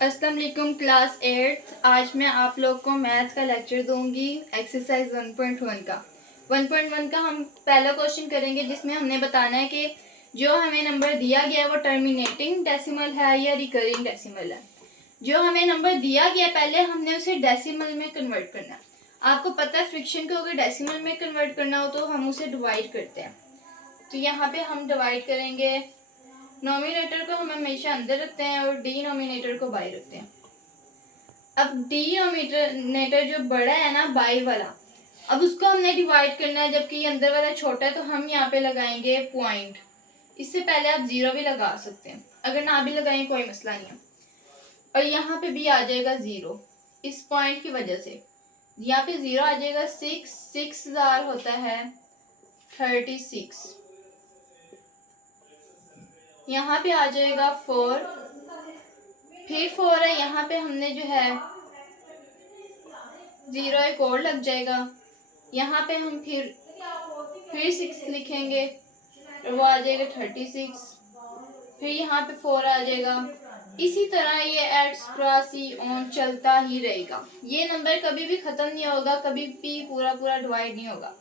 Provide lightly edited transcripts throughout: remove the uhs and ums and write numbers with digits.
अस्सलाम वालेकुम क्लास 8। आज मैं आप लोग को मैथ का लेक्चर दूंगी एक्सरसाइज 1.1 का। 1.1 का हम पहला क्वेश्चन करेंगे जिसमें हमने बताना है कि जो हमें नंबर दिया गया है वो टर्मिनेटिंग डेसिमल है या रिकरिंग डेसिमल है। जो हमें नंबर दिया गया पहले हमने उसे डेसिमल में कन्वर्ट करना है। आपको पता है फ्रैक्शन को अगर डेसिमल में कन्वर्ट करना हो तो हम उसे डिवाइड करते हैं। तो यहाँ पे हम डिवाइड करेंगे, नोमिनेटर को हम हमेशा अंदर रखते हैं और डिनोमिनेटर को बाहर रखते हैं। अब डिनोमिनेटर जो बड़ा है ना बाहर वाला, अब उसको हमने डिवाइड करना है, जबकि ये अंदर वाला छोटा है तो हम यहाँ पे लगाएंगे पॉइंट। इससे पहले आप जीरो भी लगा सकते हैं, अगर ना भी लगाएं कोई मसला नहीं है। और यहाँ पे भी आ जाएगा जीरो इस पॉइंट की वजह से, यहाँ पे जीरो आ जाएगा। 6 होता है 36, यहाँ पे आ जाएगा 4, फिर 4 है, यहाँ पे हमने जो है जीरो एक और लग जाएगा। यहाँ पे हम फिर 6 लिखेंगे और वो आ जाएगा 36, फिर यहाँ पे 4 आ जाएगा। इसी तरह ये एक्स्ट्रासी ऑन चलता ही रहेगा। ये नंबर कभी भी खत्म नहीं होगा, कभी भी पूरा पूरा डिवाइड नहीं होगा।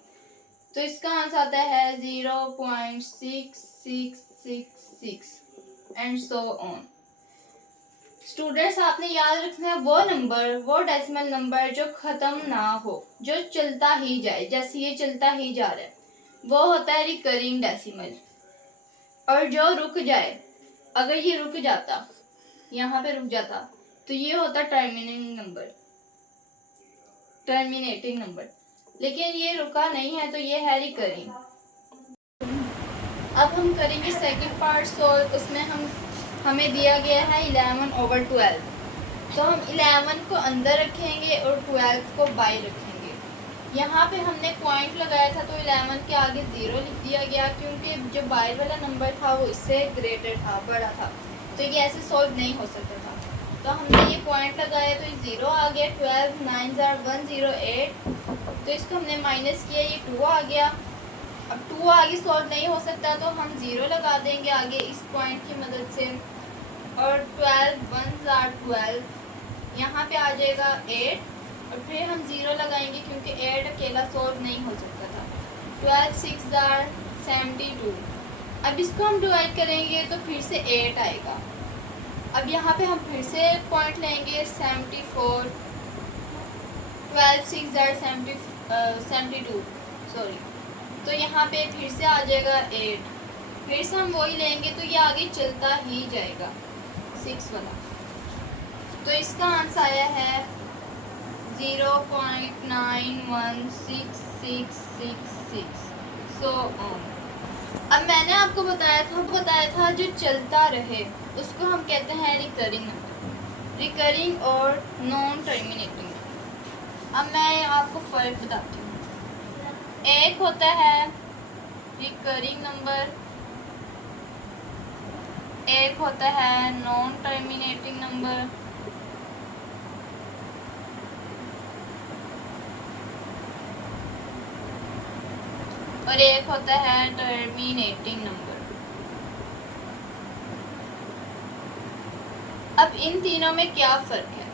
तो इसका आंसर आता है 0.6666 एंड सो ऑन। स्टूडेंट्स आपने याद रखना है वो नंबर, वो डेसिमल नंबर जो खत्म ना हो, जो चलता ही जाए, जैसे ये चलता ही जा रहा है, वो होता है रिकरिंग डेसिमल। और जो रुक जाए, अगर ये रुक जाता, यहाँ पे रुक जाता, तो ये होता टर्मिनेटिंग नंबर। लेकिन ये रुका नहीं है तो ये है रिकरिंग। अब हम करेंगे सेकंड पार्ट सॉल्व। उसमें हमें दिया गया है 11/12, तो हम 11 को अंदर रखेंगे और 12 को बाहर रखेंगे। यहाँ पे हमने पॉइंट लगाया था तो 11 के आगे 0 लिख दिया गया, क्योंकि जो बाहर वाला नंबर था वो इससे ग्रेटर था, बड़ा था, तो ये ऐसे सॉल्व नहीं हो सकता था। तो हमने ये पॉइंट लगाया तो ये 0 आ गया। 12 9 108, तो इसको हमने माइनस किया, ये 2 आ गया। अब 2 आगे सॉल्व नहीं हो सकता तो हम 0 लगा देंगे आगे इस पॉइंट की मदद से। और 12 1 12, यहाँ पे आ जाएगा 8, और फिर हम 0 लगाएंगे क्योंकि 8 अकेला सॉल्व नहीं हो सकता था। 12 6 72। अब इसको हम डिवाइड करेंगे तो फिर से 8 आएगा। अब यहाँ पे हम फिर से पॉइंट लेंगे 74। 12 6 72, सॉरी, तो यहाँ पे फिर से आ जाएगा 8, फिर से हम वही लेंगे तो ये आगे चलता ही जाएगा 6 वाला। तो इसका आंसर आया है 0.916666 सो ऑन। अब मैंने आपको बताया था जो चलता रहे उसको हम कहते हैं रिकरिंग नंबर, रिकरिंग और नॉन टर्मिनेटिंग। अब मैं आपको फ़र्क बताती हूँ। एक होता है रिकरिंग नंबर, एक होता है नॉन टर्मिनेटिंग नंबर। और एक होता है टर्मिनेटिंग नंबर। अब इन तीनों में क्या फ़र्क है?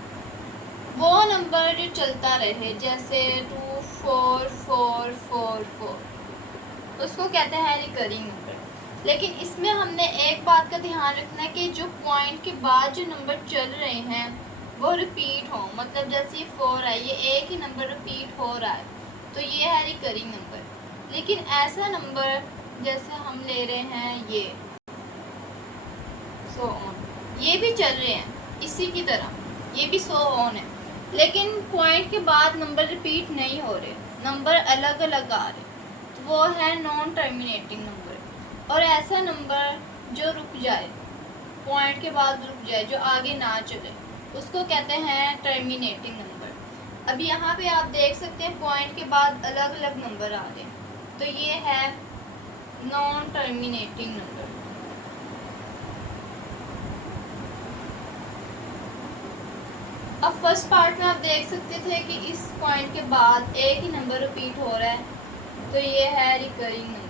वो नंबर जो चलता रहे, जैसे 2 4 4 4 4, उसको कहते हैं रिकरिंग नंबर। लेकिन इसमें हमने एक बात का ध्यान रखना है कि जो पॉइंट के बाद जो नंबर चल रहे हैं वो रिपीट हो, मतलब जैसे ये 4 है, ये एक ही नंबर रिपीट हो रहा है, तो ये है रिकरिंग नंबर। लेकिन ऐसा नंबर जैसे हम ले रहे हैं ये सो ऑन, ये भी चल रहे हैं इसी की तरह, ये भी सो ऑन है, लेकिन पॉइंट के बाद नंबर रिपीट नहीं हो रहे, नंबर अलग अलग आ रहे, तो वो है नॉन टर्मिनेटिंग नंबर। और ऐसा नंबर जो रुक जाए, पॉइंट के बाद रुक जाए, जो आगे ना चले, उसको कहते हैं टर्मिनेटिंग नंबर। अब यहाँ पे आप देख सकते हैं पॉइंट के बाद अलग अलग नंबर आ रहे हैं, तो ये है नॉन टर्मिनेटिंग नंबर। अब फर्स्ट पार्ट में आप देख सकते थे कि इस पॉइंट के बाद एक ही नंबर रिपीट हो रहा है, तो ये है रिकरिंग नंबर।